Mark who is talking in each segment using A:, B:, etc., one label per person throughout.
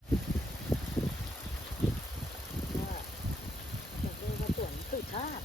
A: สวนสุชาติ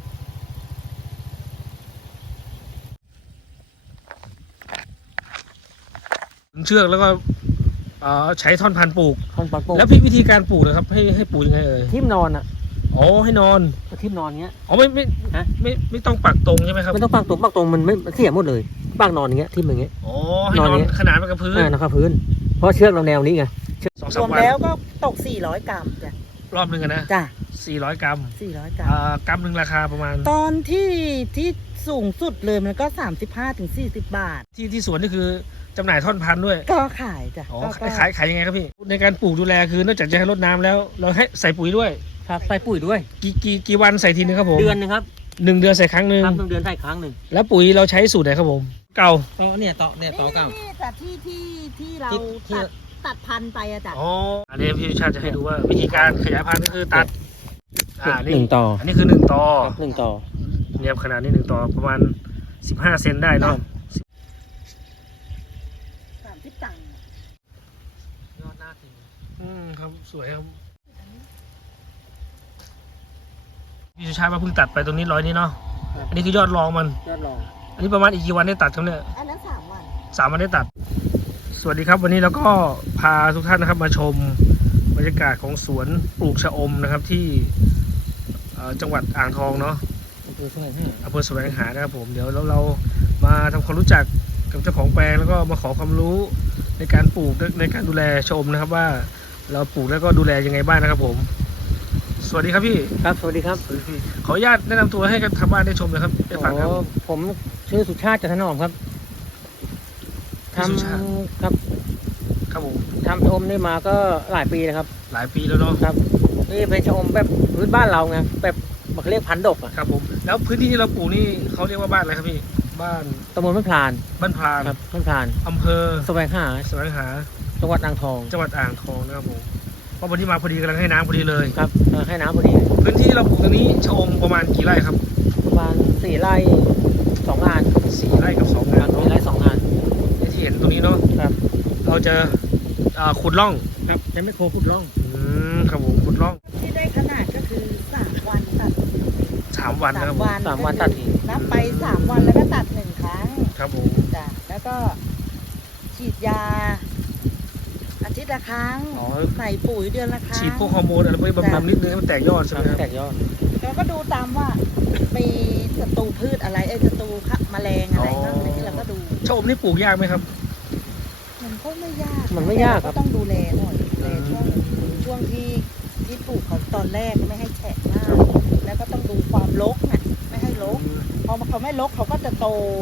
B: เชือกแล้วก็ใช้ท่อนพันปลูก
C: ท่อนปักโป่ง
B: แล้ววิธีการปลูกนะครับให้ปลูกยังไงเอ่ย
C: ทิ่มนอนอ่ะ
B: อ๋อให้นอน
C: ทิ่มนอนเงี้ย
B: อ๋อ
C: ฮะ
B: ไม่ต้องปักตรงใช่ไหมครับ
C: ไม่ต้องปักตรงมันไม่เสียหมดเลยปักนอนอย่างเงี้ยทิ่มอย่างเงี้ย
B: อ๋อให้นอน
C: นอนอย่างเงี้ย
B: ขนาดมันกับพื้น
C: นะครับพื้นเพราะเชือกเราแนวนี้ไง
B: สอง
A: ร
B: สาม
A: วม
B: วัน
A: แล้วก็ตก400 กรัมจ้ะ
B: รอบหนึ่งอะนะ
A: จ้ะ
B: 400 กรัม
A: 400 กรัม
B: กรัมหนึ่งราคาประมาณ
A: ตอนที่สูงสุดเลยมันก็35 ถึง 40 บาท
B: ที่สวนนี่คือจำหน่ายท่อนพันธุ์ด้วย
A: ก็ขายจ้ะ
B: อ๋อ
A: ก็
B: ขายยังไงครับพี่ในการปลูกดูแลคือนอกจากจะให้รดน้ำแล้ว เราให้ใส่ปุ๋ยด้วย
C: ครับใส่ปุ๋ยด้วย
B: กี่วันใส่ทีนึงครับผม
C: เดือนนึงครับ
B: 1 เดือนใส่ครั้งหนึ่ง
C: ครับ1 เดือนใส่ครั้งหนึ่ง
B: แล้วปุ๋ยเราใช้สูตรไหนครับผม เก่า
C: ต่อเนี่ยต่อเก่า
A: นี่แต่ที่เรา
C: ที่
A: ตัดพันธุ์ไปอะจ้ะ
B: อ๋ออันนี้พี่ชาติจะให้ดูว่าวิธีการขยายพันธุ์ก็คือตัดนี่
C: 1 ต่อ
B: อันนี้คือ1 ต่อ
C: 1 ต่อ
B: เนี่ยขนาดนี้1 ต่อประมาณ15 เซนได้เนาะ
A: 30 ตังค์
C: ยอดหน้าถึง
B: ครับสวยครับพี่สุชาติมาเพิ่งตัดไปตรงนี้100นี้เนาะอันนี้คือยอดรองมัน
C: ยอดรอง
B: อันนี้ประมาณอีกกี่วันได้ตัดครับเนี่ย
A: อันนั้น3 วัน
B: 3 วันได้ตัด สวัสดีครับวันนี้เราก็พาทุกท่านนะครับมาชมบรรยากาศของสวนปลูกชะอมนะครับที่จังหวัดอ่างทองเนาะ
C: อำเภอแสวงหา
B: อำเภอแสวงหานะครับผมเดี๋ยวเรามาทำความรู้จักกับเจ้าของแปลงแล้วก็มาขอความรู้ในการปลูกในการดูแลชะอมนะครับว่าเราปลูกแล้วก็ดูแลยังไงบ้างนะครับผมสวัสดีครับพี่
C: ครับสวัสดีครับ
B: ขออนุญาตแนะนำตัวให้กับทางบ้านได้ชมนะครับได้ฟังครับ
C: ผมชื่อสุชาติจันทนอมครับ
B: พี่สุชาติ
C: ครับ
B: ครับผม
C: ทำชะอมนี่มาก็หลายปีนะครับ
B: หลายปีแล้วเนาะ
C: ครับนี่เป็นชะอมแบบพื้นบ้านเราไงแบบเขาเรียกพันธุ์ดกอ่ะ
B: ครับผมแล้วพื้นที่ที่เราปลูกนี่เขาเรียกว่าบ้านอะไรครับพี่บ้าน
C: ตำบลมะพร้าน
B: บ้านพราน
C: ครับมะพร้าน
B: อำเภอ
C: แสวงหา
B: แสวงหา
C: จังหวัดอ่างทอง
B: จังหวัดอ่างทองนะครับผมเพราะวันที่มาพอดีกำลังให้น้ำพอดีเลย
C: ครับให้น้ำพอดี
B: พื้นที่ที่เราปลูกตรงนี้ชะอมประมาณกี่ไร่ครับ
C: ประมาณ4 ไร่ 2 งาน
B: 4 ไร่กับ2 งาน
C: 4
B: เนาะ
C: ไร่ 2 งาน
B: ที่เห็นตรงนี้เนาะ
C: ครับ
B: เราจะขุดร่อง
C: ครับจะไม่โคขุดร่อง
B: ครับผมขุดร่อง
A: ที่ได้ขนาดก็คือ3 วันตัด
B: 3 วันนะครับผม
C: 3 วันตัดที
A: นับไป3 วันแล้วก็ตัด1 ครั้ง
B: ครับผม
A: จ้ะแล้วก็ฉีดยาอาทิตย์ละครั้ง
B: อ๋อ
A: ใส่ปุ๋ยเดือนละครั้ง
B: ฉีดพวกฮอร์โมนอะไรพวกนี้บำรุงนิดนึงให้มันแตกยอดใช่ไหมครับ
C: แตกยอด
A: แล้วก็ดูตามว่ามีศัตรูพืชอะไรศัตรูแมลงอะไรบ้างอะไรนี้เราก็ดู
B: ชะอมนี่ปลูกยากไหมครับ
A: มันก็ไม่ยาก
C: มันไม่ยากครับ
A: แต่เรต้องดูแลหน่อยดูแลช่วงที่ปลูกเขาตอนแรกก็ไม่ให้แฉะมากแล้วก็ต้องดูความรกน่ะไม่ให้รกพอเขาไม่รกเขาก็จะโต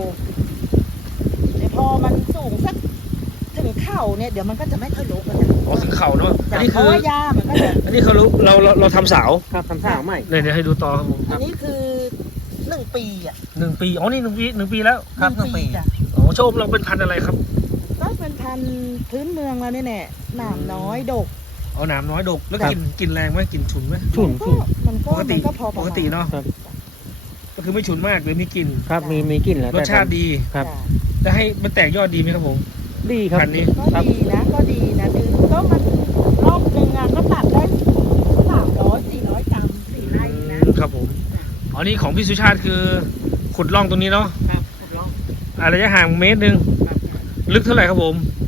A: แต่พอมันสูงสักถึงเข่าเนี่ยเดี๋ยวมันก็จะไม่ค่อยรกแล้วจ้ะ
B: อ๋อถึงเข่าเนาะอัน
A: จ้ะ
B: นี้
A: เพ
B: คือ
A: ราะว่ายามันก็จะ
B: อันนี้เขารู้เราทำสาว
C: ครับทำสาวใหม่
B: เนี่ยให้ดูต่อครับผม
A: อันนี้คือ1 ปีอ่ะ
B: 1 ปีอ๋อนี่1 ปีแล้ว
C: ครับ
A: หนึ่ง
C: 1 ปี
A: จ้ะ
B: อ๋อชะอมเราเป็นพันธุ์อะไรครับ
A: ก็เป็นพันธุ์พื้นเมืองเราเนี่ยแหละหนามน้อยดก
B: เอาหนามน้อยดกแล้ว
C: ครับ
B: กลิ่นแรงไหมกลิ่นฉุนไหม
C: ฉุน
A: มันก็
B: ปกติ
A: มันก็พอประ
B: ป
A: มาณ
B: กติเนาะ
C: ครับ
B: ก็คือไม่ฉุนมากหรือมีกลิ่น
C: ครับมีกลิ่นแล้ว
B: รสชาติดี
C: ครับ
A: จ้ะ
B: จะให้มันแตกยอดดีไหมครับผม
C: ดีครับ
B: พันธุ์นี้
A: ก็ดีนะดื้อก็มันรอบหนึ่งอ่ะก็ตัดได้300-400 กรัม4 ไร่นะครับ
B: ผมอ๋อนี่ของพี่สุชาติคือขุดร่องตรงนี้เนาะ
C: ครับขุดร่อง
B: ระยะห่าง1 เมตร
C: ครับ
B: ลึกเท่าไหร่ครับผม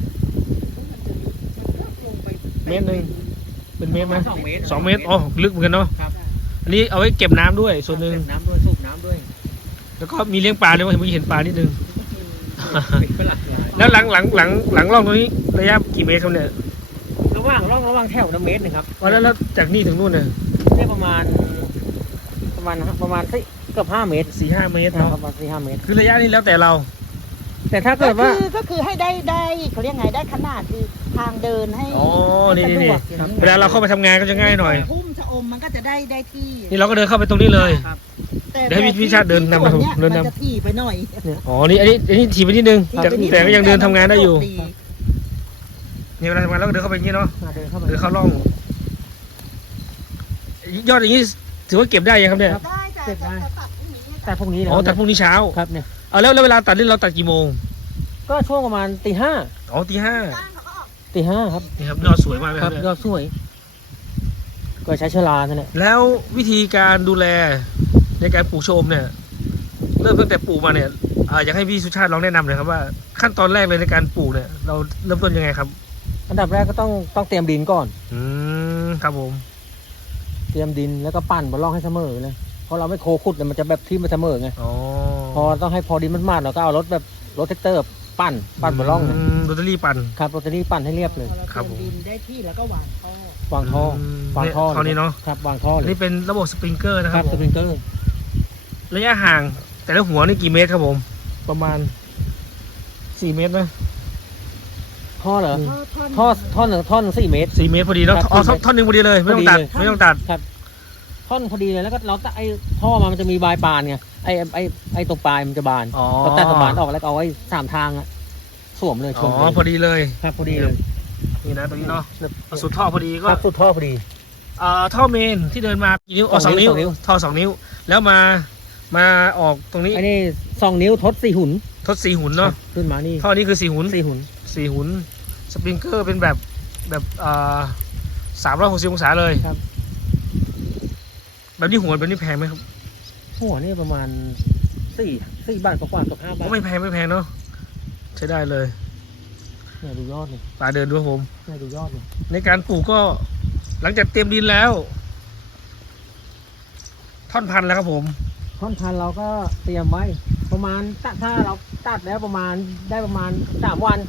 A: มันก็ลงไป
B: 1 เมตรเป็นเมตรไหม
C: 2 เมตร
B: 2 เมตรอ๋อลึกเหมือนกันเนาะ
C: ครับ
B: อันนี้เอาไว้เก็บน้ำด้วยส่วนหนึ่ง
C: เก็บน้ำด้วยสูบน้ำด้วย
B: แล้วก็มีเลี้ยงปลาด้วยเมื่อกี้เห็นปลานิดนึง
C: เป็นหลักเลย
B: แล้วหลังร่องตรงนี้ระยะกี่เมตรครับเนี่ย
C: ระหว่างร่องระหว่างแถวนะเมตรหนึงครับ
B: อ๋อแล้วจากนี่ถึงนู่นเนี่ย
C: เนี่ยประมาณสักเกือบ5 เมตร
B: 4-5 เมตร
C: ค
B: เนาะ
C: รับประมาณ4-5 เมตร
B: คือระยะนี้แล้วแต่เรา
C: แต่ถ้าเกิดว่า
A: ก็คือให้ได้เขาเรียกไงได้ขนาดคือทางเดินให้
B: อ๋อนี่
A: ให้สะด
B: นี่
A: วกอย่างนี้
B: เวลาเราเข้าไปทำงานก็จะง่ายหน่อย
A: พุ่มชะอมมันก็จะได้ที่
B: นี่เราก็เดินเข้าไปตรงนี้เลย
C: ครับ
A: แต่
B: เดี๋ยวให้พี่ชาติเดินนำ
A: ที่สว
B: เดินนำ
A: มันจะถี่ไปหน่อย
B: อ๋อนี่อันนี้ถีบไปนิดนึง
A: ถี่
B: แต่
A: ไปนิด
B: แต่ก็ยังเดินทำงานได้อยู่
A: ดี
B: นี่เวลาทำงานเราก็เดินเข้าไปอย่างนี้เนาะ
C: เดินเข้ามา
B: เดินเข้าร่อง ยอดอย่างนี้ถือว่าเก็บได้ยังครับเนี่ย
A: ได้จ้ะ
C: เก็บได้
A: จะตัดพรุ่งนี้
C: แต่พวกนี้นะ
B: อ๋อตัดพรุ่งนี้เช้า
C: ครับเนี่ย
B: เอาแล้วเวลาตัดนี่เราตัดกี่โมง
C: ก็ช่วงประมาณตี 5
B: อ๋อตี 5
A: จ้างเขาก็ออก
C: ตี 4-5ครับ
B: นี่ครับยอดสวยมากเลย
C: ค
B: ค
C: รั
B: รั
C: บบ
B: เนี่ย
C: ยอดสวย ก็ใช้ชลานั่นแหละ
B: แล้ววิธีการดูแลในการปลูกชะอมเนี่ย เริ่มตั้งแต่ปลูกมาเนี่ยอยากให้พี่สุชาติลองแนะนำหน่อยครับว่าขั้นตอนแรกเลยในการปลูกเนี่ยเราเริ่มต้นยังไงครับ
C: อันดับแรกก็ต้องเตรียมดินก่อน
B: ครับผม
C: เตรียมดินแล้วก็ปั้นบนร่องให้เสมอเลยเพราะเราไม่โคขุดเนี่ยมันจะแบบที่มันเสมอไง
B: อ๋อ
C: พอต้องให้พอดินมันมาดเราก็เอารถแบบรถแท็กเตอร์ปั้นบนร่องเนี่ย
B: โรตารี่ปั่น
C: ครับโรตารี่ปั้นให้เรียบเลย
A: พอเรา
B: ครับ
A: เต
B: ผม
A: รียมดินได้ที่แล้วก็หว่านท่อ
C: วางท่อ วางท่อ
B: ท่อนี้เนาะ
C: ครับวางท่อ
B: อั
C: เล
B: น
C: ย
B: นี้เป็นระบบสปริงเกอร์นะค
C: ค
B: รั
C: รั
B: บบ ผ
C: ส
B: ม
C: ปริงเกอร์
B: ระยะห่างแต่ละหัวนี่กี่เมตรครับผม ประมาณ4 เมตรนะ
C: ท่อเหรอ
A: ท่อ
C: ท่อหนึ่ง4 เมตร
B: 4 เมตรพอดีเนาะ
C: ครับ
B: อ๋อ
C: 4 เมตร
B: ท่อนหนึ่งพอดีเลยไม่ต้องตัด
C: พอดีเลย
B: ไม่ต้องตัด
C: ครับท่อนพอดีเลยแล้วก็เราตัดไอ้ท่อมันจะมีบายปานไงไอ้ตรงปลายมันจะบาน
B: อ๋อ
C: เราตัดตรงบานออกแล้วก็เอาไว้3 ทางอะสวมเลยช
B: อ๋
C: น
B: อ
C: เลย
B: พอดีเลย
C: ครับพอดีเลย
B: นี่นะตรงนี้เนาะสุดท่อพอดีก็
C: ครับสุดท่อพอดี
B: ท่อเมนที่เดินมากี่นิ้วอ๋อ
C: ส
B: ส
C: อ
B: อง ง
C: นิ้
B: นิ้
C: ว
B: วท่อ2 นิ้ว แล้วมาออกตรงนี้
C: ไอ้นี่2 นิ้วทด4 หุ่น
B: ทด4 หุ่นเนาะ
C: ขึ้นมานี่
B: ท่อนี้คือ4 หุ่น
C: 4 หุ่น
B: 4 หุ่นสปริงเกอร์เป็นแบบ360 องศาเลย
C: ครับ
B: แบบนี้หัวแบบนี้แพงไหมครับ
C: หัวนี่ประมาณ4 บาทกว่าๆกับ5 บาท
B: ไม่แพงเนาะใช้ได้เลย
C: เนี่ยดูยอดเลย
B: ปลาเดินด้วยผม
C: เนี่ยดูยอดเลย
B: ในการปลูกก็หลังจากเตรียมดินแล้ว ท่อนพันธุ์แล้วครับผม
C: ท่อนพันธุ์เราก็เตรียมไว้ประมาณถ้าเราตัดแล้วประมาณ3 วัน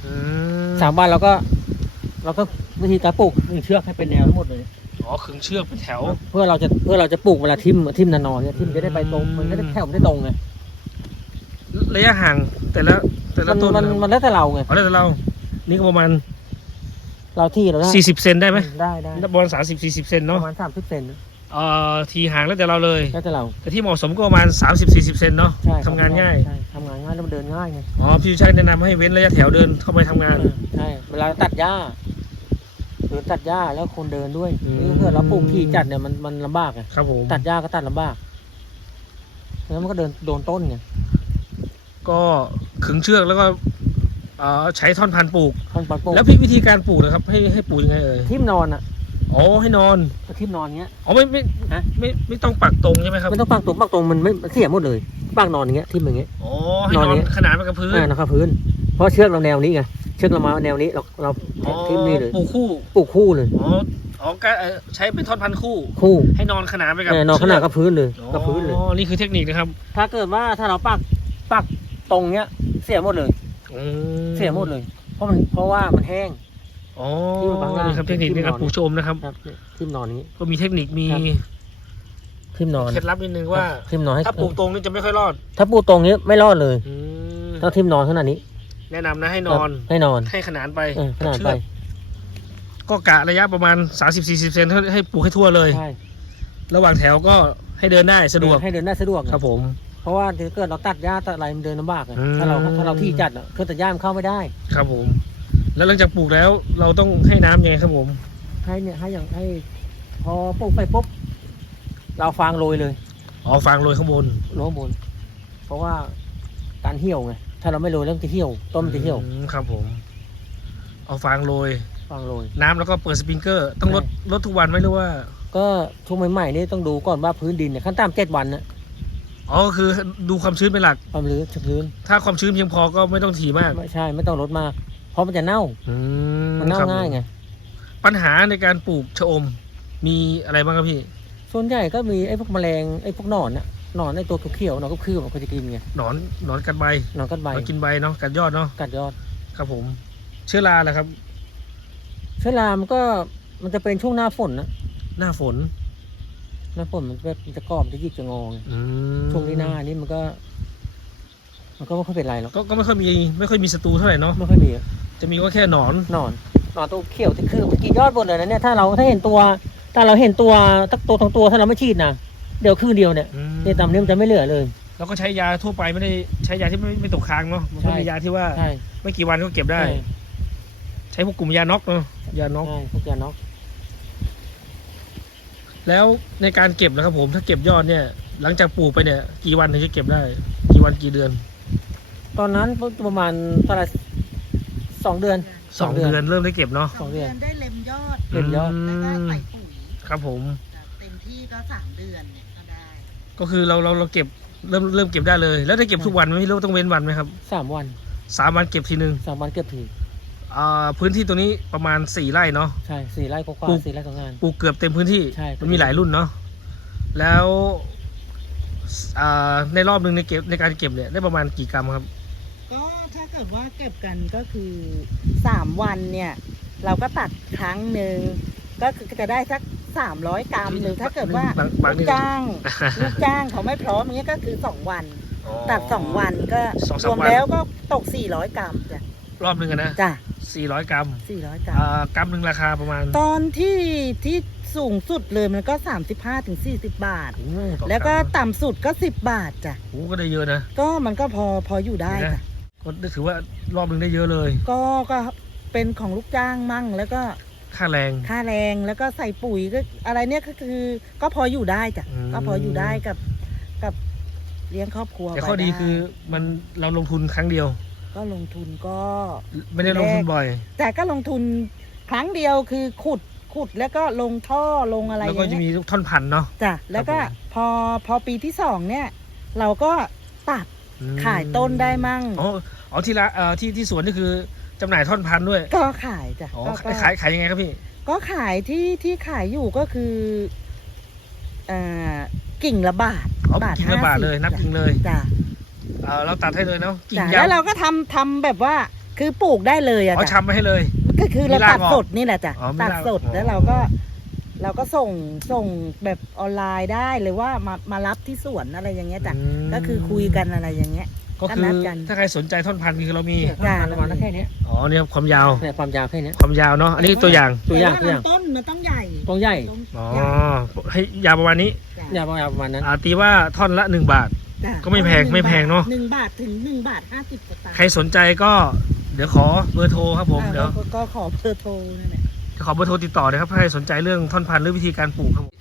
C: 3 วันเราก็วิธีการปลูก1 เชือกให้เป็นแนวทั้งหมดเลย
B: อ๋อขึงเชือกเป็นแถว
C: เพื่อเราจะปลูกเวลาทิ่มนานๆเนี่ยทิ่มจะได้ไปตรงมันจะได้แถวมันได้ตรงไง
B: ระยะห่างแต่ละต้น
C: มันแล้วแต่เราไง
B: เอาได้แต่เรา นี่ก็ประมาณ
C: เราที่เราได้
B: 40 เซนได้ไหม
C: ได้
B: ประมาณ30-40 เซน
C: ป
B: เนาะ
C: ระมาณ30 เซน
B: ทีห่างแล้วแต่เราเลย
C: แล้วแต่เรา
B: แต่ที่เหมาะสมก็ประมาณ30-40 เซนเนาะ
C: ใช่ครับ
B: ทำงานง่าย
C: ใช่ทำงานง่ายแล้วมันเดินง่ายไง
B: อ๋อพี่ชูชัยแนะนำให้เว้นระยะแถวเดินเข้าไปทำงาน
C: ใช่เวลาตัดหญ้าหรือตัดหญ้าแล้วคนเดินด้วย
B: อืม
C: นี่ถ้าเราปลูกที่จัดเนี่ยมันลำบากไง
B: ครับผม
C: ตัดหญ้าก็ตัดลำบากแล้วมันก็เดินโดนต้นไง
B: ก็ขึงเชือกแล้วก็ใช้ท่อนพันธุ์ปลูก
C: ท่อนปลูก
B: แล้ววิธีการปลูกนะครับให้ปลูกยังไงเอ่ย
C: ทิ่มนอนอ่ะ
B: อ๋อให้นอน
C: ก็ทิ่มนอนเงี้ย
B: อ๋อไม่
C: ฮะ
B: ไม่ต้องปักตรงใช่ไหมครับ
C: ไม่ต้องปักตรงมันไม่เสียหมดเลยปักนอนอย่างเงี้ยทิ่มอย่างเงี้ย
B: อ๋อให้น
C: น
B: อ
C: อน
B: น
C: อย่างเงี้ย
B: ขนานไปกับพื้น
C: นะครับพื้นเพราะเชือกเราแนวนี้ไงเชือกเรามาแนวนี้เรา
B: อ๋อ
C: ทิ่มนี่เลย
B: ปลูกคู่
C: ปลูกคู่เลย
B: อ๋อก็ใช้เป็นท่อนพันธุ์คู่
C: คู่
B: ให้นอนขนานไปกับ
C: นอนขนาดกับพื้นเลย
B: อ๋อ
C: กับพื้นเลย
B: นี่คือเทคนิคนะครับ
C: ถ้าเกิดว่าถ้าเราปักตรงเงี้ยเสียหมดเลย
B: อื
C: เสียหมดเลย เพราะว่ามันแห้ง
B: อ๋อ
C: ที่มันบางล่าง
B: นี่ครับเทคนิคในการ
C: ที่นอน
B: ปลูกชะอมนะครับ
C: ครับเนี่ยทิ่มนอนอย่างนี้
B: ก็มีเทคนิคมี
C: ครับ ทิ่มนอน
B: เคล็ดลับนิดนึงว่า
C: ทิ่มนอนให้
B: ถ้าปลูกตรงนี่จะไม่ค่อยรอด
C: ถ้าปลูกตรงนี้ไม่รอดเลย
B: อืม
C: ต้องทิ่มนอนขนาดนี้
B: แนะนำนะให้นอน
C: ให้นอน
B: ให้ขนานไป
C: ขนาด
B: เชื
C: ไป
B: อกก็กะระยะประมาณ 30-40 เซนให้ปลูกให้ทั่วเลย
C: ใช่
B: ระหว่างแถวก็ให้เดินได้สะดวก
C: ให้เดินได้สะดวก
B: ครับผม
C: เพราะว่าถ้าเกิดเราตัดหญ้าตัดอะไรมันเดินลำบากอะ
B: อืม
C: ถ้าเราที่จัดอะเครื่องตัดหญ้ามันเข้าไม่ได้
B: ครับผม แล้วหลังจากปลูกแล้วเราต้องให้น้ำยังไงครับผม
C: ให้พอปลูกไปปุ๊บเราฟางโรยเลย
B: อ๋อฟางโรยข้างบน
C: โรยข้างบน เพราะว่าการเหี่ยวไงถ้าเราไม่โรยแล้วมันจะเหี่ยวต้นมันจะเหี่ยว
B: ครับผม เอาฟางโรย
C: ฟางโรย
B: น้ำแล้วก็เปิดสปริงเกอร์ ต้องลดทุกวันไหมหรือว่า
C: ก็ช่วงใหม่ๆนี่ต้องดูก่อนว่าพื้นดินเนี่ยขั้นต่ำ7 วันนะ
B: อ๋อคือดูความชื้นเป็นหลัก
C: ความชื้นพื้น
B: ถ้าความชื้นเพียงพอก็ไม่ต้องถี่มาก
C: ไม่ใช่ไม่ต้องลดมากเพราะมันจะเน่ามันเน่า
B: ครับ
C: ง่ายไง
B: ปัญหาในการปลูกชะอม มีอะไรบ้างครับพี่
C: ส่วนใหญ่ก็มีไอ้พวกแมลงไอ้พวกหนอนน่ะหนอนไอ้ตัวเขียวๆหนอนก็คือมันก็จะกินไง
B: หนอนกัดใบ
C: หนอนกัดใบ
B: หนอนกินใบเนาะกัดยอดเนาะ
C: กัดยอด
B: ครับผม เชื้อราแหละครับ
C: เชื้อรามันก็มันจะเป็นช่วงหน้าฝนนะ
B: หน้าฝน
C: หน้าฝนมันจะกรอบมันจะหยิกจะงอไงช่วงนี้หน้านี่มันก็ไม่ค่อยเป็นไรหรอก
B: ก็ไม่ค่อยมีศัตรูเท่าไหร่เนาะ
C: ไม่ค่อยมีอะ
B: จะมีก็แค่หนอน
C: หนอนตัวเขียวที่คือมันกินยอดบนเลยนะเนี่ยถ้าเราเห็นตัวถ้าเราเห็นตัวทั้งตัวถ้าเราไม่ฉีดนะเดี๋ยวคืนเดียวเนี่ยเนี่ยตามนี้มันจะไม่เหลือเลย
B: แล้วก็ใช้ยาทั่วไปไม่ได้ใช้ยาที่ไม่ตกค้างเนาะมันก็มียาที่ว่า
C: ใช่
B: ไม่กี่วันก็เก็บได้ ใช้พวกกลุ่มยาน็อกเนาะยาน็อก
C: ใช่พวกยาน็อก
B: แล้วในการเก็บนะครับผมถ้าเก็บยอดเนี่ย หลังจากปลูกไปเนี่ย กี่วันถึงจะเก็บได้ กี่วันกี่เดือน
C: ตอนนั้นประมาณเท่าไหร่2 เดือน
B: 2 เดือนเริ่มได้เก็บเนาะ
A: 2 เดือนได้เล็มยอด
C: เล็มยอด
A: แล้วก็ใส่ปุ๋ย
B: ครับผม
A: เต็มที่ก็3 เดือนเนี่ยก็ได้
B: ก็คือเราเก็บเริ่มเก็บได้เลย แล้วได้เก็บทุกวันไหมพี่รู้ต้องเว้นวันไหมครับ
C: 3 วัน
B: 3 วันเก็บทีนึง
C: 3 วันเก็บที
B: พื้นที่ตัวนี้ประมาณ4 ไร่เนาะ
C: ใช่4 ไร่กว่า
B: ปลูก
C: 4 ไร่ของงาน
B: ปลูกเกือบเต็มพื้นที่
C: ใช่
B: มันมีหลายรุ่นเนาะแล้วในรอบหนึ่งในการเก็บเนี่ยได้ประมาณกี่กรัมครับ
A: ก็ถ้าเกิดว่าเก็บกันก็คือ3 วันเนี่ยเราก็ตัดครั้งหนึ่งก็คือจะได้สัก300 กรัมหรือถ้าเกิดว่า
B: บาง
A: ลู
B: นี่
A: กจ้างเขาไม่พร้อมอย่างเงี้ยก็คือ2 วัน ตัด2 วันก็
B: 2-3
A: รวม
B: วัน
A: แล้วก็ตก400 กรัมจ้ะ
B: รอบหนึ่งอะนะ
A: จ้ะ
B: 400 กรัม
A: 400 กรัม
B: กรัมหนึ่งราคาประมาณ
A: ตอนที่สูงสุดเลยมันก็35 ถึง 40 บาท
B: โอ้ต่อ
A: แล้วก็
B: รัม
A: ต่ำสุดก็10 บาทจ้ะ
B: โอ้ก็ได้เยอะนะ
A: ก็มันก็พออยู่ได้จ้ะ
B: ก็ถือว่ารอบหนึ่งได้เยอะเลย
A: ก็เป็นของลูกจ้างมั่งแล้วก็
B: ค่าแรง
A: ค่าแรงแล้วก็ใส่ปุ๋ยก็อะไรเนี่ยก็คือก็พออยู่ได้จ้ะ
B: อืม
A: ก็พออยู่ได้กับเลี้ยงครอบครัว
B: แต่ข้อ
A: ไป
B: ดี
A: ไ
B: คือมันเราลงทุนครั้งเดียว
A: ก็ลงทุนก็
B: ไม่ได้ลงทุนบ่อย
A: แต่ก็ลงทุนครั้งเดียวคือขุดแล้วก็ลงท่อลงอะไรอ
B: แล้ว
A: ย่าง
B: ก็จะมี
A: เงี้ย
B: ท่อนพันธุ์เนาะ
A: จ้ะแล้วก็
B: ครับ
A: พอปีที่2เนี่ย เราก็ตัด
B: อืม
A: ขายต้นได้มั่ง
B: อ๋อที่ละที่สวนนี่คือจำหน่ายท่อนพันธุ์ด้วย
A: ก็ขายจ้ะ
B: อ๋อ
A: ก็
B: ขายยังไงครับพี่
A: ก็ขายที่ขายอยู่ก็คือกิ่งละบาท
B: อ๋อกิ่งละบาทเลยนับกิ่งเลย
A: จ้ะ
B: เราตัดให้เลยเนาะกิ่ง
A: จ้ะ
B: ยา
A: แล้ว วเราก็ทำแบบว่าคือปลูกได้เลยอะ
B: อ๋อ
A: จ้ะ
B: ชำไปให้เลย
A: ก็คือ
B: มี
A: เรา
B: ราก
A: ตัด
B: ออก
A: สดนี่แหละจ้ะ
B: อ๋อมี
A: ตัด
B: ราก
A: สด
B: อ๋อ
A: แล้วเราก็ส่งแบบออนไลน์ได้หรือว่ามารับที่สวนอะไรอย่างเงี้ยจ้ะ
B: ม
A: ก็คือคุยกันอะไรอย่างเงี้ย
B: ก็คือ
A: นัดกัน
B: ถ้าใครสนใจท่อนพันธุ์คือเรามี
C: เนี่ยท่อนพันธุ์ประมาณแค่เนี้ย
B: อ๋อเนี่ยความยาว
C: เนี่ยความยาวแค่เนี้ย
B: ความยาวเนาะอันนี้ตัวอย่าง
C: ตัวอย่าง
A: แต่ลำต้นมันต้องใหญ่
C: ต้องใหญ่
B: อ๋อ
A: ใหญ่
B: ให้ยาวประมาณนี้
A: จ้ะ
C: ยาวประมาณนั้น
B: ตีว่าท่อนละ1 บาท
A: จ้ะ
B: ก็ไม่แพงไม่แพงเนอะ
A: 1 บาทถึง1 บาท 50 สตางค์
B: ใครสนใจก็เดี๋ยวขอเบอร์โทรครับผมเดี๋ยว
A: ก็ขอเบอร์โทรนั่นแหละ
B: จะขอเบอร์โทรติดต่อเลยครับถ้าใครสนใจเรื่องท่อนพันธุ์หรือวิธีการปลูกครับผม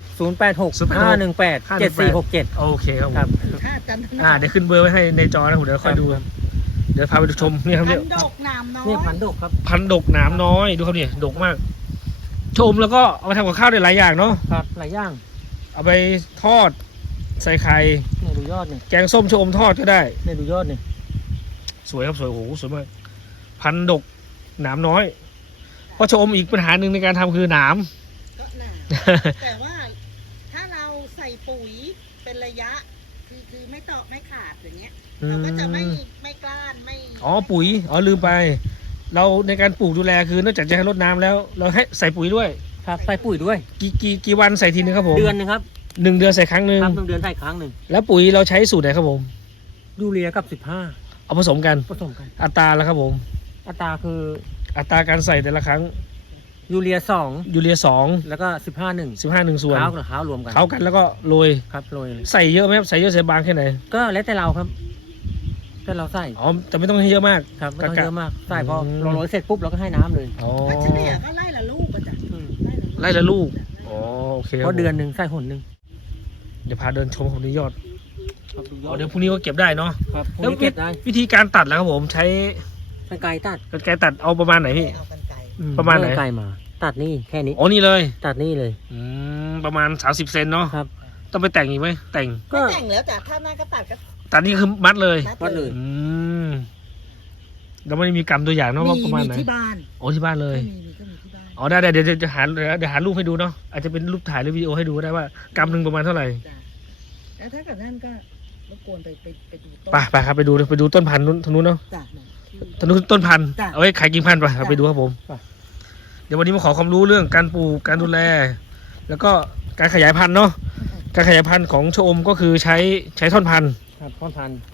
C: 086 518 7467
B: โอเคครับผ
C: ครับ
B: ม
A: ถ้าจันทนา
B: เดี๋ยวขึ้นเบอร์ไว้ให้ในจอนะผมเดี๋ยวค่อยดู
C: ครับ
B: เดี๋ยวพาไปชมนี่ครับ
A: พั
B: เนี่ย
A: นดกหนามน้อย
C: เนี่ยพันธุ์ดกครับ
B: พันธุ์ดกหนามน้อยดูครับเนี่ยดกมากชมแล้วก็เอามาทำกับข้าวได้หลายอย่างเนาะ
C: ครับหลายอย่าง
B: เอาไปทอดใส่ไข่
C: เนี่ยดูยอดเนี่ย
B: แกงส้มชะอมทอดก็ได้
C: เนี่ยดูยอดเนี่ย
B: สวยครับสวยโอ้โหสวยมากพันธุ์ดกหนามน้อยเพราะชะอมอีกปัญหาหนึ่งในการทำคือหนาม
A: ก็หนามแต่ว่าถ้าเราใส่ปุ๋ยเป็นระยะ คือไม่เจาะไม่ขาดอย่างเงี้ย เราก็จะไม่กล้านไม่
B: อ๋อปุ๋ยลืมไป เราในการปลูกดูแลคือนอกจากจะให้รดน้ำแล้ว เราให้ใส่ปุ๋ยด้วย
C: ครับใส่ปุ๋ยด้วย
B: กี่วันใส่ทีนึงครับผม
C: เดือนหนึงครับ
B: 1 เดือนใส่ครั้งหนึ่ง
C: ครับ1 เดือนใส่ครั้งหนึ่ง
B: แล้วปุ๋ยเราใช้สูตรไหนครับผม
C: ยูเรียกับ
B: เอาผสมกัน
C: 15ผสมกัน
B: อัตราแล้วครับผม
C: อัตราคือ
B: อัตราการใส่แต่ละครั้ง
C: ยูเรีย
B: ยูเรีย
C: 2 แล้วก็15 1
B: 15 1 ส่วน
C: เท้ากับเท้ารวมกัน
B: เขากันแล้วก็โรย
C: ครับโรยเลย
B: ใส่เยอะไหมครับใส่เยอะใส่บางแค่ไหน
C: ก็แล้วแต่เราครับแต่เราใส่
B: อ๋อแต่ไม่ต้องให้เยอะมาก
C: ครับไม่ต้องเยอะมากใส่พอ
B: อืม
C: เราโรยเสร็จปุ๊บเราก็ให้น้ำเลย
B: อ๋อ
A: เฉลี่ยก็ไล่ละลูกอะจ้ะ
C: อืม
B: ไล่ละลูกอ๋อโอเคครับ
C: เพราะเดือนหนึ่งใส่หนหนึ่ง
B: เดี๋ยวพาเดินชมของนี้ยอด
C: ครับดูย
B: อ๋
C: อ
B: อ
C: ด
B: เดี๋ยวพรุ่งนี้ก็เก็บได้เนาะ
C: ครับพวก
B: แล้ว
C: นี้เก็บได้
B: วิธีการตัดแล้วครับผมใช้
C: เป็นไก่ตัด
B: กรรไกรตัดเอาประมาณไหนพี่
A: เอากันไกล
B: ประมาณไหน
C: ไก่มา ตัดนี่แค่นี้
B: อ๋อนี่เลย
C: ตัดนี่เลย
B: ประมาณ30 เซนเนาะ
C: ครับ
B: ต้องไปแต่งอีกไหมแต่ง
C: ก็
A: ไม่แต่งแล้วจ้ะถ้าหน้าก็ตัดก็
B: ตัดนี่คือมัดเลย
C: วัดเลย
B: อืมเราไม่ได้มีกรรมตัวอย่างเนาะว่าประมาณไหน
A: ที่บ้าน
B: โอ้ที่บ้านเลย
A: ก็มีที่บ้าน
B: อ๋อได้เดี๋ยวจะหารูปให้ดูเนาะอาจจะเป็นรูปถ่ายหรือวิดีโอให้ดูก็ได้ว่ากรรมหนึ่งประมาณเท่าไหร่
A: จ้ะแล้วถ้าเกิดนั่นก็รบกวนไปดูต้น
B: ไปครับไปดูต้นพันธุ์ทางนู้นเนาะ
A: จ้ะที่
B: ทางนู้นต้นพันธุ์
A: จ้ะ
B: เอาไว้ขายกิ่งพันธุ์ไปครับ
A: จ้ะ
B: ไปดูครับผมเดี๋ยววันนี้มาขอความรู้เรื่องการปลูกการดูแล แล้วก็การขยายพันธุ์เนาะการขยายพันธุ์ของชะอมก็คือใช้ท่อนพันธุ์
C: ครับพ่อพันธุ์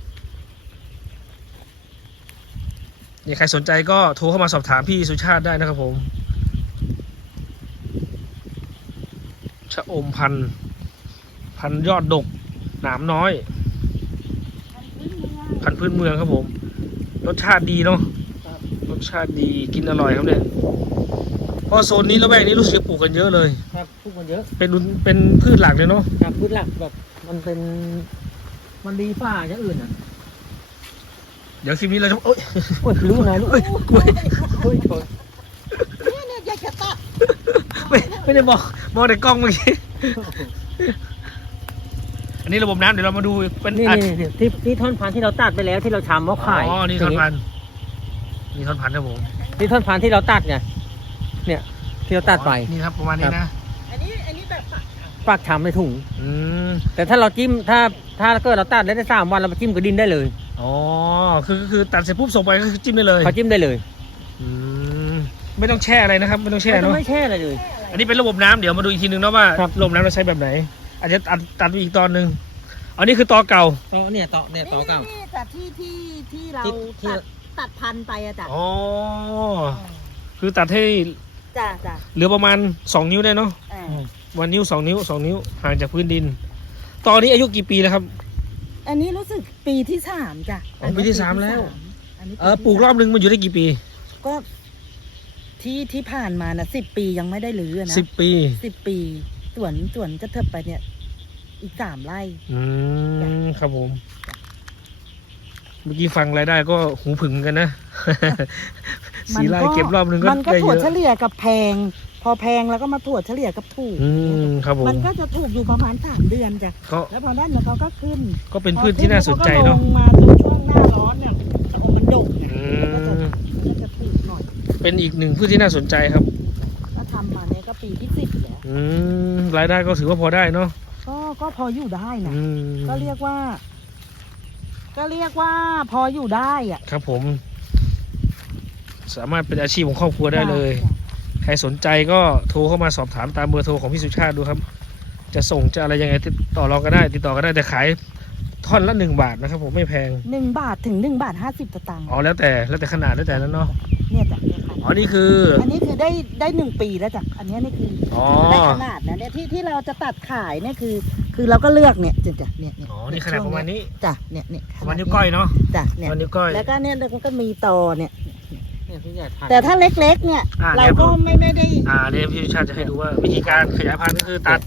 B: นี่ใครสนใจก็โทรเข้ามาสอบถามพี่สุชาติได้นะครับผมชะอมพันธุ์ยอดดกหนามน้อย พันธุ์พื้นเมืองครับผมรสชาติดีเนาะรสชาติดีกินอร่อยครับเนี่ยเพราะโซนนี้ละแวกนี้รู้สึกจะปลูกกันเยอะเลย
C: ครับพูดกันเยอะ
B: เป็นพืชหลักเลยเนาะ
C: ครับพืชหลักแบบมันดีฝ่าอย่างอื่นอ่ะ
B: เดี๋ยวคลิปนี้เราจะโอ๊ย
C: โอ้ยรู้ไงลูก
B: กล้วย
C: โอ้ยโถ
A: เนี่ยอยากจะตัด
B: ไม่ได้มองในกล้องเมื่อกี้อันนี้ระบบน้ำเดี๋ยวเรามาดูเป็น
C: นี่
B: อัด
C: นี่ที่ท่อนพันธุ์ที่เราตัดไปแล้วที่เราทำว่าขาย
B: อ๋อนี่ท่อนพันนี่ท่อนพันครับผม
C: ที่ท่อนพันธุ์ที่เราตัดไงเนี่ยที่เราตัดไป
B: นี่ครับประมาณนี้นะ
A: อันนี้แบบปัก
C: ปักทำในถุง
B: อืม
C: แต่ถ้าเราจิ้มถ้าเกิดเราตัดได้3 วันเรามาจิ้มกับดินได้เลย
B: อ๋อคือตัดเสร็จปุ๊บส่งไปก็คือจิ้มได้เลย
C: เขาจิ้มได้เลย
B: อืมไม่ต้องแช่อะไรนะครับ ไม่ต้องแช่
C: ไม่ต้อ
B: เนาะ
C: งไม่แช่อะไรเลย
B: อันนี้เป็นระบบน้ำเดี๋ยวมาดูอีกทีนึงเนาะว่า
C: ครับ
B: ระบบน้ำเราใช้แบบไหน อาจจะตัดไปอีกตอนหนึ่งอันนี้คือตอเก่า
C: ต่อเนี่ยต่อเก่า
A: นี่แต่ที่เรา
C: ที่
A: ตัดพันธุ์ไปอะจ้ะ
B: อ๋อคือตัดให้
A: จ้ะ
B: เหลือประมาณ2 นิ้วได้เนาะ
A: อ่า
B: 1 นิ้ว2 นิ้ว2 นิ้วห่างจากพื้นดิน ตอนนี้อายุกี่ปีแล้วครับ
A: อันนี้รู้สึกปีที่ 3จ้ะ
B: อ๋อปีที่ 3แล้ว
A: อันนี้
B: ปลูกรอบนึงมันอยู่ได้กี่ปี
A: ก็ที่ผ่านมานะ10 ปียังไม่ได้รื้อนะ
B: 10 ปี
A: 10 ปีสวนจะเทิบไปเนี่ย อีก3 ไร่
B: ครับผม เมื่อกี้ฟังรายได้ก็หูผึ่งกันนะ 4 ไร่เก็บรอบนึงก็
A: มันก็
B: ได้
A: ถั่ว
B: เยอะ
A: เฉลี่ยกับแพง พอแพงแล้วก็มาถั่วเฉลี่ยกับถูก
B: ครับผม
A: มันก็จะถูกอยู่ประมาณ3 เดือนจ้ะ
B: ก็
A: แล้วพอด้านเดี๋ยวเขาก็ขึ้น
B: ก็เป็นพืชที่น่าสนใจเนาะ
A: พอขึ้แล้วก็ลงมาจนช่วงหน้าร้อนเนี่ยโอ้มันดกไง
B: อื
A: ก็จะ
B: ม
A: ถูกหน่อย
B: เป็นอีกหนึ่งพืชที่น่าสนใจครับ
A: ก็ทำมาเนี่ยก็ปีที่10แล้ว
B: รายได้ก็ถือว่าพอได้เนาะ
A: ก็พออยู่ได้นะ
B: อืม
A: ก็เรียกว่าพออยู่ได้อ่ะ
B: ครับผม สามารถเป็นอาชีพของครอบครัวได้เลย
A: จ้ะ
B: ใครสนใจก็โทรเข้ามาสอบถามตามเบอร์โทรของพี่สุชาติดูครับ จะส่งจะอะไรยังไงติดต่อเราก็ได้ ติดต่อก็ได้แต่ขายท่อนละ1 บาทนะครับผมไม่แพง
A: 1 บาทถึง1 บาท 50 สตางค์
B: อ๋อแล้วแต่ขนาดแล้วแต่แล้วเนาะ
A: เนี่ยจ้ะเนี่ยค่ะ
B: อ๋อนี่คือ
A: อันนี้คือได้1 ปีแล้วจ้ะอันนี้นี่คือ
B: อ๋อ
A: ได้ขนาดนะเนี่ยที่เราจะตัดขายเนี่ยคือเราก็เลือกเนี่ยจ้ะเนี่ย
B: อ๋อนี่ขนาดประมาณนี้
A: จ้ะเนี่ย
B: ประมาณนิ้วก้อยเนาะ
A: จ้ะเนี่ย
B: ประมาณนิ้วก้อย
A: แล้วก็เนี่ยมันก็มีตอเนี่ย
C: เนี่ยที่อยากทาน
A: แต่ถ้าเล็กๆเนี่ย
B: เนี่ย
A: เราก็ไม่ได้
B: เนี่ยพี่สุชาติจะให้ดูว่าวิธีการขยายพันธุ์ก็คือตัด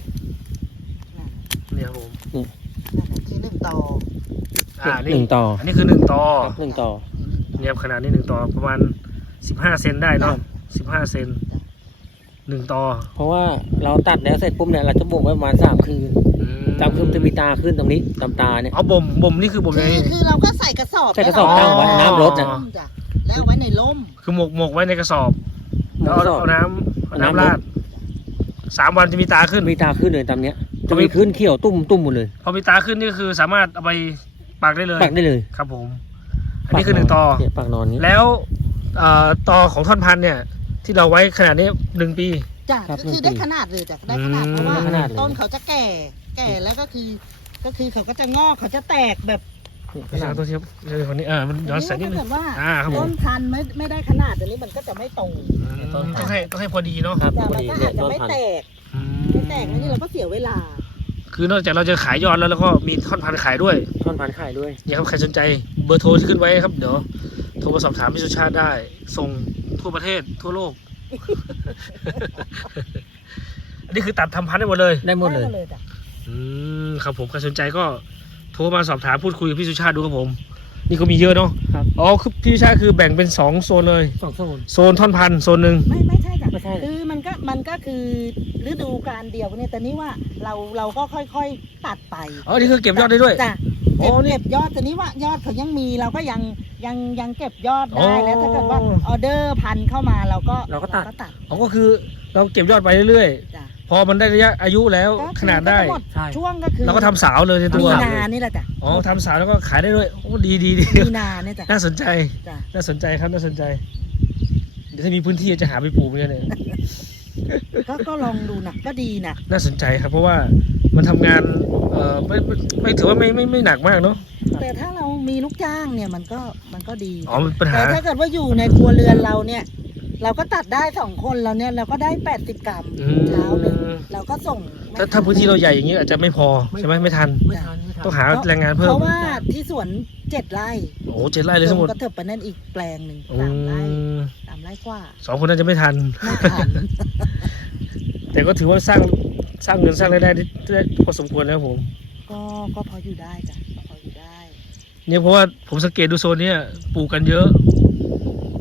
B: เนี่ยครับผม
A: คือ1 ตอ
B: นี่
C: 1 ต่อ
B: อันนี้คือ1 ต่อ
C: ครับ1 ต่อ
B: เนี่ยขนาดนี้1 ต่อประมาณ15 เซนได้เนาะ15 เซน1 ต่อ
C: เพราะว่าเราตัดแล้วเสร็จปุ๊บเนี่ยเราจะบ่มไว้ประมาณ3 คืน 3 คืนจะมีตาขึ้นตรงนี้ตามตาเนี่ย
B: เอาบ่มนี่คือบ่มยังไง
A: คือเราก็ใส่กระสอบ
C: ใส่กระสอบตั้งไว้น้ำรดนะ
A: จ้ะแล้วเอาไว้ในร่ม
B: คือหมกไว้ในกระสอบแล้วเอาน้ำ
C: น้ำ
B: ราด3 วันจะมีตาขึ้น
C: มีตาขึ้นเลยตามเนี้ยจะมีขึ้นเขียวตุ้มหมดเลย
B: พอมีตาขึ้นนี่คือสามารถเอาไปปักได้เลย
C: ปักได้เลย
B: ครับผม อันนี้คือ1 ต่อ
C: เนี่ยปักนอนนี้
B: แล้วต่อของท่อนพันธุ์เนี่ย ที่เราไว้ขนาดนี้1 ปี
A: จ้ะ
C: ครับ
A: คือได้ขนาดเลยจ้ะได้ขนาด
B: อืม
A: เพราะว่า
C: ได้ขนาดเลย
A: ต้นเขาจะแก่แล้วก็คือเขาก็จะงอกเขาจะแตกแบบ
C: เนี่ยข
B: พี่
C: นา
B: ชา
C: ด
B: ยตัวเทียบคนนี้มันย้อนแสงนิดนึ
A: ถ้าง เกิดว่า
B: ครับผม
A: ต้นพันธุ์ไม่ได้ขนาดอันนี้มันก็จะไม่โต
B: ต้องให้พอดีเนาะ
C: ครับ
A: จ้ะ
C: พอ
A: มัน
C: ดี
A: ก็
C: เนี่
A: อาย จจะ
C: ต้น
A: ไม่
C: พัน
A: แต
C: ธุ์
A: กไม่แตกแล้วนี่เราก็เสียเวลา
B: คือนอกจากเราจะขายยอดแล้วก็มีท่อนพันธุ์ขายด้วย
C: ต้นพันธุ์ขายด้วย
B: เนี่ยครับใครสนใจเบอร์โทรที่ขึ้นไว้ครับเดี๋ยวโทรมาสอบถามพี่สุชาติได้ ส่งทั่วประเทศทั่วโลก อันนี้คือตัดทำพันธุ์ได้หมดเลย
C: ได้หมดเลย
A: เลยจ้ะ
B: ครับผมใครสนใจก็โทรมาสอบถามพูดคุยกับพี่สุชาติดูครับผม นี่ก็มีเยอะเนาะ
C: ครับ
B: อ๋อคือพี่สุชาติคือแบ่งเป็น2 โซนเลย
C: 2 โซน
B: โซนท่อนพันธุ์โซนหนึ่ง
A: ไม่ใช่จ้ะ
C: ไม่ใช่
A: คือมันก็คือฤดูกาลเดียวเนี่ยแต่นี่ว่าเราก็ค่อยๆตัดไป
B: อ๋อนี่คือเก็บยอดได้ด้วย
A: จ้ะ
B: โอ้นี่
A: เก็บยอดแต่นี้ว่ายอดเขายังมีเราก็ยังเก็บยอด
B: อ๋
A: ได้
B: อ
A: แล้วถ้าเกิดว่าออเดอร์พันเข้ามาเราก็
C: ตัด
B: อ๋อก็คือเราเก็บยอดไปเรื่อย
A: จ้ะ
B: ๆ พอมันได้ระยะอายุแล้ว
A: ก็คือ
B: ขนาดได้
A: ก็จะหม
C: ใช่
A: ช่วงก็คือ
B: เราก็ทำสาวเลยในตั
A: มี
B: ว
A: นานี่แหละจ้ะ
B: อ๋อทำสาวแล้วก็ขายได้ด้วยโอ้ดี
A: มีนาเนี่ยจ้ะ
B: น่าสนใจ
A: จ้ะ
B: น่าสนใจครับน่าสนใจ เดี๋ยวถ้ามีพื้นที่จะหาไปปลูกเนี่ย
A: ก็ลองดูนะก็ดีนะ
B: น่าสนใจครับ เพราะว่ามันทำงานไม่ถือว่าไม่หนักมากเนาะ
A: แต่ถ้าเรามีลูกจ้างเนี่ยมันก็ดี
B: อ๋อมันปัญหา
A: แต่ถ้าเกิดว่าอยู่ในครัวเรือนเราเนี่ย เราก็ตัดได้2 คนเราเนี่ยเราก็ได้80 กรัม
B: อืม
A: เช้าหนึ่งเราก็ส่ง
B: ถ้าพื้นที่เราใหญ่อย่างนี้อาจจะไม่พอใช่ไหมไม่ทัน
C: ไม่ทัน
B: ต้องหาแรงงานเพิ่
A: เพ
B: ม
A: ราะว่าที่สวน7 ไร่
B: โอ้7 ไร่เลยทั้งหมด
A: ก็เถิบไปนั่นอีกแปลงหนึ่ง
B: อื
A: 3 ไร่
B: ม
A: 3 ไร่กว่า
B: 2 คนน่าจะไม่ทัน
A: ไม่ทัน
B: แต่ก็ถือว่าสร้างเงินสร้างรายได้ได้พอสมควรแล้วผม
A: ก็พออยู่ได้จ้ะก็พออยู่ได้
B: เนี่ยเพราะว่าผมสังเกตดูโซนเนี้ยปลูกกันเยอะ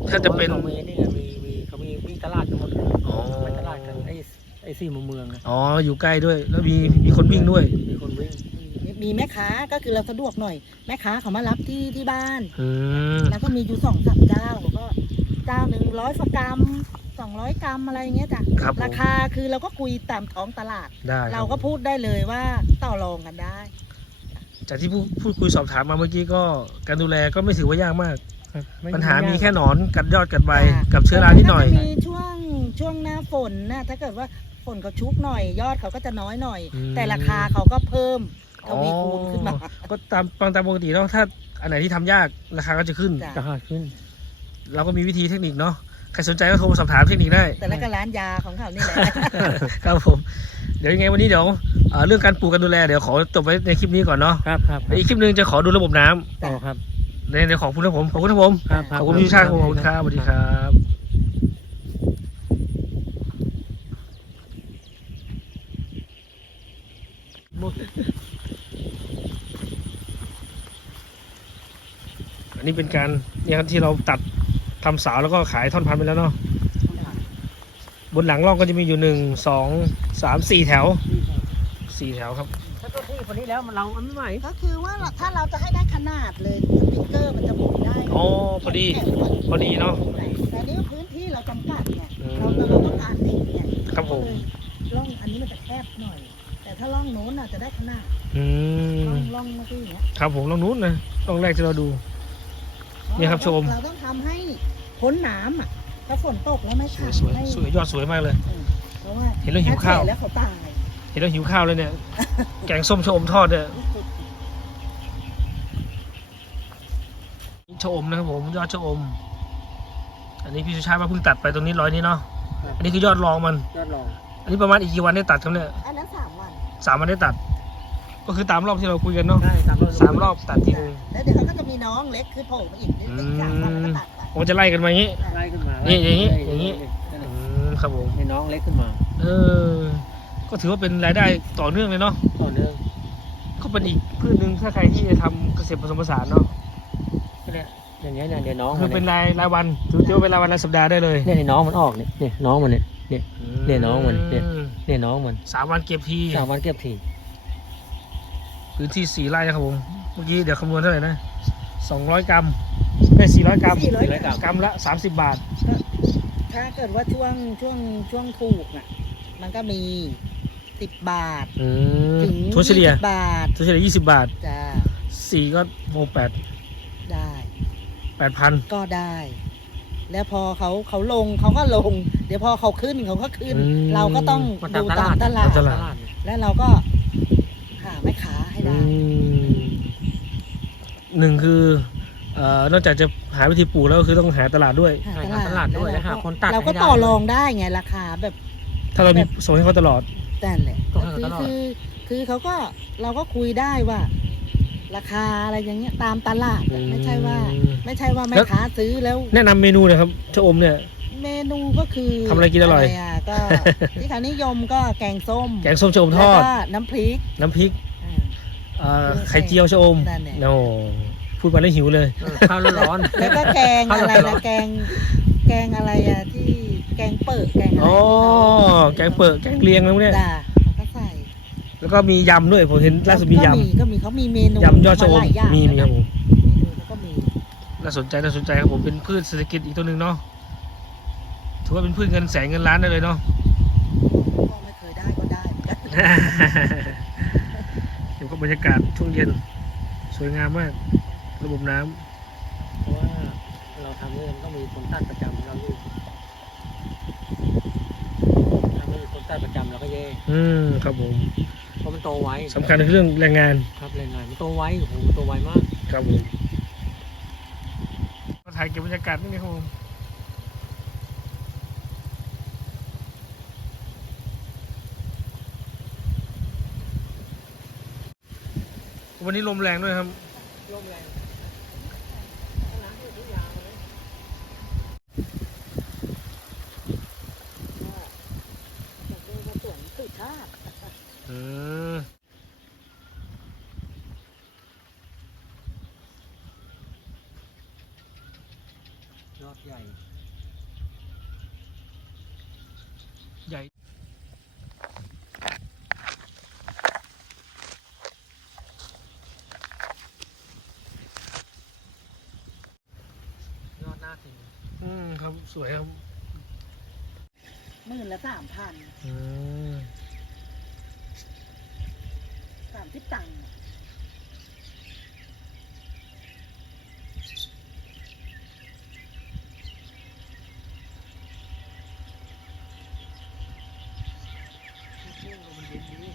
B: ถ้าจะเป็น
C: เขามีนี่ไงมีเขามีวิ่งตลาดกันหมด
B: อ๋อ
C: ไปตลาดกันไอ้สี่มุมเมืองนะ
B: อ๋ออยู่ใกล้ด้วย แล้วมีคนวิ่งด้วย
C: มีคนวิ่ง
A: มีแม่ค้าก็คือเราสะดวกหน่อยแม่ค้าเขามารับที่บ้าน
B: อืม
A: แล้วก็มีอยู่2-3เจ้าก็เจ้า100กรัม200 กรัมอะไรอย่างเงี้ยจ้ะ
B: ครับผม
A: ราคาคือเราก็คุยตามท้องตลาด
B: ได้ค
A: เรา
B: บ
A: ก็พูดได้เลยว่าต่อรองกันได้
B: จากที่พูดคุยสอบถามมาเมื่อกี้ก็การดูแลก็ไม่ถือว่ายากมาก
C: ครับไ
B: ปัญหามี
C: ยก
B: แค่หนอนกัดยอดกัดใบ
A: ค่ะ
B: กับเชื้อรานิดหน่อย
A: ก็จะมีช่วงหน้าฝนนะถ้าเกิดว่าฝนเขาชุกหน่อย ยอดเขาก็จะน้อยหน่อย
B: อืม
A: แต่ราคาเขาก็เพิ่มทวีคูณขึ้นมา
B: ก็ตามปกติเนาะถ้าอันไหนที่ทำยากราคาก็จะขึ้น
A: จ้ะ
C: จะหาขึ้น
B: เราก็มีวิธีเทคนิคเนาะใครสนใจก็โทรมาสอบถามเทคนิคได้
A: แต่แล้วก็ร้านยาของเขานี่แหละ
B: ครับผม เดี๋ยวยังไงวันนี้เดี๋ยวเรื่องการปลูกการดูแลเดี๋ยวขอจบไว้ในคลิปนี้ก่อนเนาะ
C: ครับ
B: อีกคลิปหนึงจะขอดูระบบน้ำ
C: ต่อครับ
B: ในขอบคุณครับผมขอบคุณครับผม
C: ครับ
B: ขอบคุณพี่ชาติขอบคุณครับสวัสดีครับอันนี้เป็นการเนี่ยครับที่เราตัดทำสาวแล้วก็ขายท่อนพันธุ์ไปแล้วเนาะบนหลังร่องก็จะมีอยู่1 2 3 4 แถว 4 แถวครับ
C: ถ้าตัวที่คนนี้แล้วเราไม่ไหว
A: ก็คือว่าถ้าเราจะให้ได้ขนาดเลยสปริงเกอร์มันจะหมุนได้
B: อ๋อพอดีพอดีเนาะ
A: แต่นี่พื้นที่เราจำกัดไง
B: อืม
A: เราต้องการเด็กไง
B: ครับผม
A: ร่องอันนี้มันจะแคบหน่อย แต่ถ้าร่องโน้นน่ะจะได้ขนาด
B: อืม
A: ร่องเมื่อกี้อย่างเงี้ย
B: ครับผมลองนู้นนะลองแรกที่เราดู เนี่ยครับชม
A: เราต้องทำให้พ้นน้ำอ่ะถ้าฝนตกแล้วไม่
B: ส
A: ขา
B: วย
A: ด
B: สวย
A: ไม่
B: สวยยอดสวยมากเลย
A: เพราะว่า
B: เห็นแล้วหิวข้าว
A: ถ้แฉะแล้วเขาตาย
B: เห็นแล้วหิวข้าวเลยเนี่ย แกงส้มชะอมทอดเนี่ยชะอมนะครับผมยอดชะอม อันนี้พี่สุชาติมาเพิ่งตัดไปตรงนี้100นี้เนาะ
C: ครับ
B: อันนี้คือยอดรองมัน
C: ยอดรอง
B: อันนี้ประมาณอีกกี่วันได้ตัดครับเนี่ย
A: อันนั้น3 วัน
B: 3 วันได้ตัด ก็คือตามรอบที่เราคุยกันเนาะ
C: ได้ตาม
B: 3 รอบตัดทีนึง
A: แล้วเดี๋ยวเขาก็จะมีน้องเล็กคือโผล่มาอีกนิดนึง3 วันแล้วก็ตัดไป
B: ผมจะไล่กันมาอย่างนี้
C: ไล่ขึ้นมา
B: นี่อย่างนี้
C: ไล่
B: อย่างนี้
C: นี่
B: ครับผม
C: ให้น้องเล็กขึ้นมา
B: ก็ถือว่าเป็นรายได้ต่อเนื่องเลยเนาะ
C: ต่อเนื่อง
B: ก็เป็นอีกพืชหนึ่งถ้าใครที่จะทำเกษตรผสมผสานเนาะ
C: ก็เนี่ยอย่างเงี้ยเนี่ยเดี๋ยวน้อง
B: คือ
C: มั
B: เป็น นรายวันถือว่าเป็นรายวันรายสัปดาห์ได้เลย
C: เนี่ยน้องมันออกเนี่ยน้องมันเนี่ยเนี่ยน้องมันเนี่ยน้องมัน
B: 3 วันเก็บที
C: 3 วันเก็บที
B: พื้นที่4 ไร่นะครับผม เมื่อกี้เดี๋ยวคำนวณเท่าไหร่นะ200 กรัมได้400 กรัม
A: 400
B: กรัมละ30 บาท
A: ถ้าเกิดว่าช่วงถูกน่ะมันก็มี10 บาทถึง
B: ทั่วเฉลี่ย
A: 20 บาท
B: ทั่วเฉลี่ย20 บาท
A: จ้า
B: 4ก็โม
A: ได้
B: 8,000
A: ก็ได้ แล้วพอเขาลงเขาก็ลง เดี๋ยวพอเขาขึ้นเขาก็ขึ้น
B: อืม
A: เราก็ต้อง
C: มัน
A: ดู
C: ตามต
A: ตา
C: ลาม ด
A: ตลาด
B: ตามตลาด
A: แล้วเราก็หาแม่ค้าให้ได้
B: หนึ่งคือนอกจากจะหาวิธีปลูกแล้วก็คือต้องหาตลาดด้วย
C: หาตลาดด้วย
A: แล้
C: และหาคนตัด
A: เราก็
C: ให้ได้
A: ต่อรองได้ไงราคาแบบ
B: ถ้าเรามีส่งให้เขาตลอด
A: แต่นแหละ
C: ก็ให้ตลอด
A: คือเขาก็เราก็คุยได้ว่า ราคาอะไรอย่างเงี้ยตามตลาดอะไม่ใช่ว่าแม่ค้าซื้อแล้ว
B: แนะนำเมนูเลยครับชะอมเนี่ย
A: เมนูก็คือ
B: ทำอะไรกินอร่อย
A: ะก็ ที่เขานิยมก็แกงส้ม
B: แกงส้มชะอมทอด
A: แล้วก็น้ำพริก
B: น้ำพริก
A: อ่า
B: ไข่เจียวชะอม
A: นั่นแหละ
B: โอ้พูดมาแล้วหิวเลย
C: ข้าวร้อน
A: แล้วก็แกงอะไร
C: ข้าวเหนี
A: นะ
C: ยว
A: แกงอะไรอะที่แกงเปิดแกงอะไร
B: อ๋อ แกงเปิดแกงเลียงแล้วเนี่ย
A: จ้าเขาก็ใส่
B: แล้วก็มียำด้วยผมเห็นล่าสุดมีย
A: ก็มีเขามีเมนู
B: ำยำยอดชะอม
A: หลายอย่าง
B: มีครับผม
A: เมนูเขาก็มี
B: น่าสนใจครับผมเป็นพืชเศรษฐกิจอีกตัวหนึ่งเนาะถือว่าเป็นพืชเงินแสนเงินล้านได้เลยเนาะ
A: ก็ไม่เคยได้ก็ได้เหมือนกัน
B: เดี๋ยวก็บรรยากาศช่วงเย็นสวยงามมาก ระบบน้ำ
C: เพราะว่าเราทำเนี่ยมันต้องมีคนตัดประจำเราอยู่ถ้าไม่มีคนตัดประจำเราก็แย่
B: ครับผม
C: เพราะมันโตไว
B: สำคัญคือเรื่องแรงงาน
C: ครับแรงงานมันโตไวโอ้โหมันโตไวมาก
B: ครับผมก็ถ่ายเก็บบรรยากาศนี่ครับผมวันนี้ลมแรงด้วยครับ
C: ลมแรง
A: สวนสุชาติ
B: อืม
C: ยอดใหญ่
B: ใหญ่
C: ยอดหน้าสิง
B: ครับสวยครับ
A: 10,000 ละ 3,000 30 ตังค์
C: ช่วงลมเย็นดี